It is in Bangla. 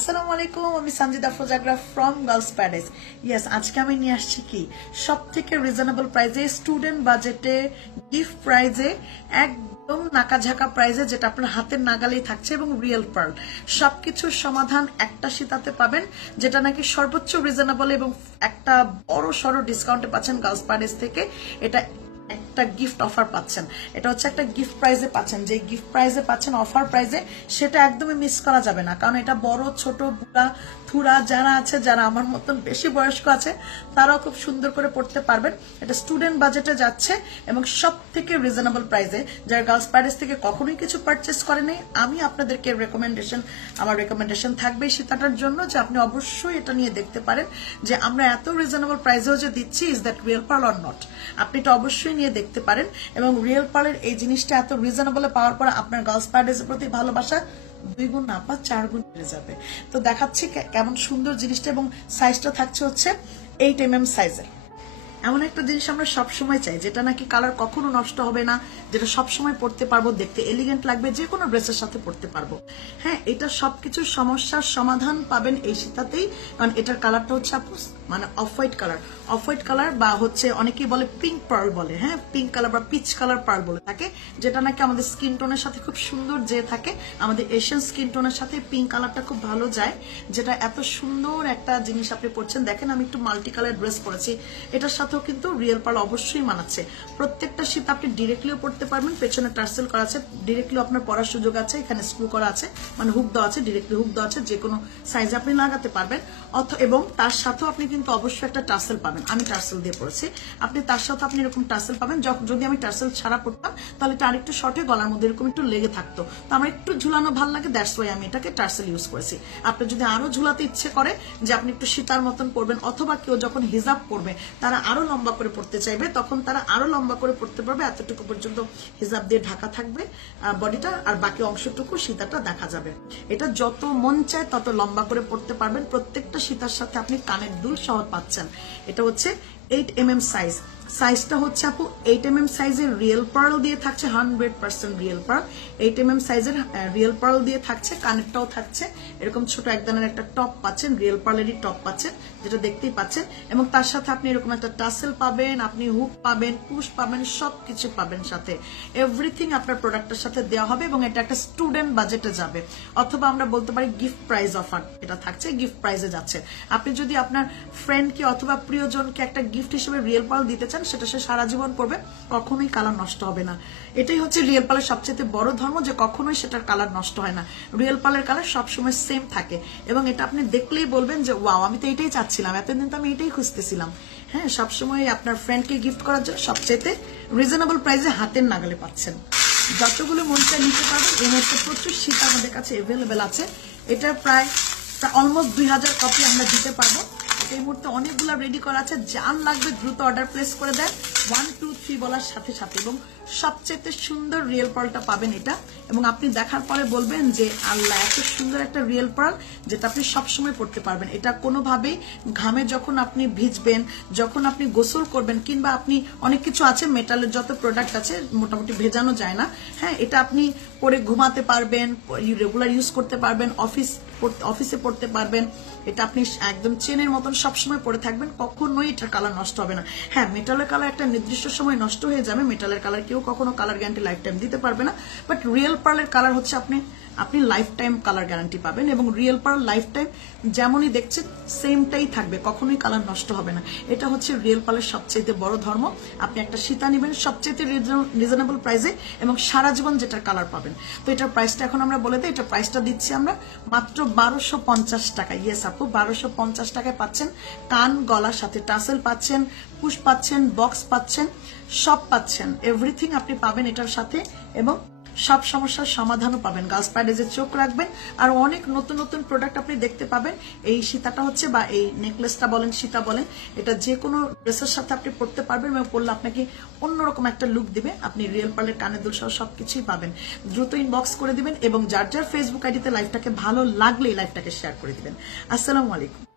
আসসালামু আলাইকুম, আমি সঞ্জিদা ফোজাগ্রা ফ্রম গার্লস প্যারাডাইস। ইয়েস, আজকে আমি নিয়ে আসছি কি সব থেকে রিজনেবল প্রাইসে, স্টুডেন্ট বাজেটে, গিফট প্রাইসে, একদম নাকাঝাকা প্রাইসে, যেটা আপনার হাতের নাগালেই থাকছে এবং রিয়েল পার্ল। সবকিছুর সমাধান একটা সীতাতে পাবেন, যেটা নাকি সর্বোচ্চ রিজনেবল এবং একটা বড় সড় ডিসকাউন্টে পাচ্ছেন গার্লস প্যারাডাইস থেকে। এটা একটা গিফট অফার পাচ্ছেন, এটা হচ্ছে একটা গিফট প্রাইজে পাচ্ছেন। যে গিফট প্রাইজে পাচ্ছেন অফার প্রাইজে, সেটা একদমই মিস করা যাবে না, কারণ এটা বড় ছোট বুড়া থুরা যারা আছে, যারা আমার মতন বেশি বয়স্ক আছে, তারাও খুব সুন্দর করে পড়তে পারবেন। এটা স্টুডেন্ট বাজেটে যাচ্ছে এবং সব থেকে রিজনেবল প্রাইজে। যারা গার্লস প্যারাডাইস থেকে কখনোই কিছু পারচেস করেনি, আমি আপনাদেরকে আমার রেকমেন্ডেশন থাকবে সীতাটার জন্য যে আপনি অবশ্যই এটা নিয়ে দেখতে পারেন যে আমরা এত রিজনেবল প্রাইসেও যে দিচ্ছি, is that real pearl or not. আপনি এটা অবশ্যই নিয়ে দেখতে পারেন এবং রিয়েল পার্লের এই জিনিসটা এত রিজনেবলে পাওয়ার পর আপনার গার্লস প্যারাডাইসের প্রতি ভালোবাসা 2 গুণ না বা 4 গুণ বেড়ে যাবে। তো দেখাচ্ছি কেমন সুন্দর জিনিসটা, এবং সাইজটা থাকছে হচ্ছে 8mm সাইজের। এমন একটা জিনিস আমরা সবসময় চাই, যেটা নাকি কালার কখনো নষ্ট হবে না, যেটা সবসময় পড়তে পারবো, দেখতে এলিগেন্ট লাগবে, যে কোনো ড্রেসের সাথে পড়তে পারবো। হ্যাঁ, এটা সবকিছুর সমস্যার সমাধান পাবেন এই সীতাতেই, কারণ এটার কালারটা হচ্ছে মানে অফ হোয়াইট কালার বা হচ্ছে অনেকেই বলে পিঙ্ক পার্ল বলে। হ্যাঁ, পিঙ্ক কালার বা পিচ কালার পার্ল বলে থাকে, যেটা নাকি আমাদের স্কিন টোনের সাথে খুব সুন্দর যে থাকে। আমাদের এশিয়ান স্কিন টোনের সাথে পিঙ্ক কালারটা খুব ভালো যায়, যেটা এত সুন্দর একটা জিনিস আপনি পড়ছেন। দেখেন, আমি একটু মাল্টি কালার ড্রেস পরেছি, এটার সাথেও কিন্তু রিয়েল পার্ল অবশ্যই মানাচ্ছে। প্রত্যেকটা শীত আপনি ডিরেক্টলিও পড়তে পারবেন, পেছনে টার্সেল করা আছে, ডিরেক্টলি আপনার পরার সুযোগ আছে, এখানে স্ক্রু করা আছে, মানে হুক দেওয়া আছে, ডিরেক্টলি হুক দেওয়া আছে, যে কোনো সাইজে আপনি লাগাতে পারবেন। এবং তার সাথেও আপনি কিন্তু অবশ্যই একটা টার্সেল পাবেন। আমি টার্সেল দিয়ে পড়েছি, আপনি তার সাথে আপনি এরকম টার্সেল পাবেন। যদি আমি টার্সেল ছাড়া পড়তাম, তাহলে এটা আরেকটু শর্টে গলার মধ্যে এরকম একটু লেগে থাকতো, তো আমার একটু ঝুলানো ভালো লাগে, দ্যাটস ওয়াই আমি এটাকে টার্সেল ইউজ করেছি। আপনি যদি আরো ঝুলাতে ইচ্ছে করে যে আপনি একটু সীতার মতন পড়বেন, অথবা কেউ যখন হিজাব পড়বে তারা আরো লম্বা করে পড়তে চাইবে, তখন তারা আরো লম্বা করে পড়তে পারবে, এতটুকু পর্যন্ত হিজাব দিয়ে ঢাকা থাকবে বডিটা, আর বাকি অংশটুকু সীতাটা দেখা যাবে। এটা যত মন চায় তত লম্বা করে পড়তে পারবেন। প্রত্যেকটা সীতার সাথে আপনি কানের দুল সহ পাচ্ছেন। এটা হচ্ছে 8mm সাইজ। সাইজটা হচ্ছে আপু 8mm সাইজের রিয়েল পার্ল দিয়ে থাকছে, 100% রিয়েল পার্ল। 8mm সাইজের রিয়েল পার্ল দিয়ে থাকছে, কানেরটাও থাকছে, এরকম ছোট একদানের একটা টপ পাচ্ছেন, রিয়েল পার্লেরই টপ পাচ্ছেন, যেটা দেখতেই পাচ্ছেন। এবং তার সাথে আপনি এরকম একটা টাসেল পাবেন, আপনি হুক পাবেন, পুশ পাবেন, সবকিছু পাবেন সাথে। এভরিথিং আপনার প্রোডাক্টের সাথে দেওয়া হবে এবং এটা একটা স্টুডেন্ট বাজেটে যাবে, অথবা আমরা বলতে পারি গিফট প্রাইজ অফার এটা থাকছে, গিফট প্রাইজে যাচ্ছে। আপনি যদি আপনার ফ্রেন্ডকে অথবা প্রিয়জনকে একটা গিফট হিসেবে রিয়েল পার্ল দিতে চান, সেটা সে সারা জীবন পড়বে, কখনোই কালার নষ্ট হবে না। এটাই হচ্ছে রিয়েল পার্লের সবচেয়ে বড় ধর্ম, যে কখনোই সেটার কালার নষ্ট হয় না। রিয়েল পার্লের কালার সবসময় সেম থাকে, এবং এটা আপনি দেখলেই বলবেন যে ওয়াও, আমি তো এটাই চাচ্ছিলাম, এতদিন তো আমি এটাই খুঁজতেছিলাম। হ্যাঁ, সবসময় আপনার ফ্রেন্ডকে গিফট করার জন্য সবচেয়ে রিজনেবল প্রাইসে হাতের নাগালে পাচ্ছেন। যতগুলো মন চায় নিতে পারবেন। এই মুহূর্তে প্রচুর শীত আমাদের কাছে অ্যাভেলেবেল আছে। এটার প্রায় অলমোস্ট 2000 কপি আমরা দিতে পারবো। এই মুহূর্তে অনেকগুলো রেডি করা আছে, যান লাগবে দ্রুত অর্ডার প্লেস করে দেন 1 2 3 বলার সাথে সাথে। এবং সবচেয়ে সুন্দর রিয়েল পার্লটা পাবেন এটা, এবং আপনি দেখার পরে বলবেন যে আল্লাহ, এত সুন্দর একটা রিয়েল পার্ল, যেটা আপনি সবসময় পড়তে পারবেন। এটা কোনোভাবেই ঘামে যখন আপনি ভিজবেন, যখন আপনি গোসল করবেন, কিংবা আপনি অনেক কিছু আছে, মেটালের যত প্রোডাক্ট আছে মোটামুটি ভেজানো যায় না। হ্যাঁ, এটা আপনি পরে ঘুমাতে পারবেন, রেগুলার ইউজ করতে পারবেন, অফিসে পড়তে পারবেন। এটা আপনি একদম চেনের মতন সবসময় পরে থাকবেন, কখনোই এটার কালার নষ্ট হবে না। হ্যাঁ, মেটালের কালার একটা নির্দিষ্ট সময় নষ্ট হয়ে যাবে, মেটালের কালার কেউ কখনো কালার গ্যারান্টি লাইফ টাইম দিতে পারবে না, বাট রিয়েল পার্লের কালার হচ্ছে আপনি লাইফ টাইম কালার গ্যারান্টি পাবেন। এবং রিয়েল পার্ল লাইফ টাইম যেমনই দেখছেন সেমটাই থাকবে, কখনোই কালার নষ্ট হবে না। এটা হচ্ছে রিয়েল পার্লের সবচেয়ে বড় ধর্ম। আপনি একটা সীতা নেবেন সবচেয়ে রিজনেবল প্রাইসে, এবং সারা জীবন যেটার কালার পাবেন। তো এটার প্রাইসটা এখন আমরা বলে দিই, এটার প্রাইসটা দিচ্ছি আমরা মাত্র 1250 টাকা। ইয়েস আপু, 1250 টাকায় পাচ্ছেন কান গলার সাথে টাসেল পাচ্ছেন, পুশ পাচ্ছেন, বক্স পাচ্ছেন, সব পাচ্ছেন। এভরিথিং আপনি পাবেন এটার সাথে, এবং সব সমস্যার সমাধানও পাবেন। গার্লস প্যারাডাইসে চোখ রাখবেন, আর অনেক নতুন নতুন প্রোডাক্ট আপনি দেখতে পাবেন। এই সীতাটা হচ্ছে, বা এই নেকলেসটা বলেন, সীতা বলেন, এটা যে কোনো ড্রেসের সাথে আপনি পড়তে পারবেন, এবং পড়লে আপনাকে অন্যরকম একটা লুক দিবে। আপনি রিয়েল পার্লের কানের দুল সহ সবকিছুই পাবেন। দ্রুত ইনবক্স করে দিবেন, এবং যার যার ফেসবুক আইডিতে লাইভটাকে ভালো লাগলে লাইভটাকে শেয়ার করে দিবেন। আসসালামু আলাইকুম।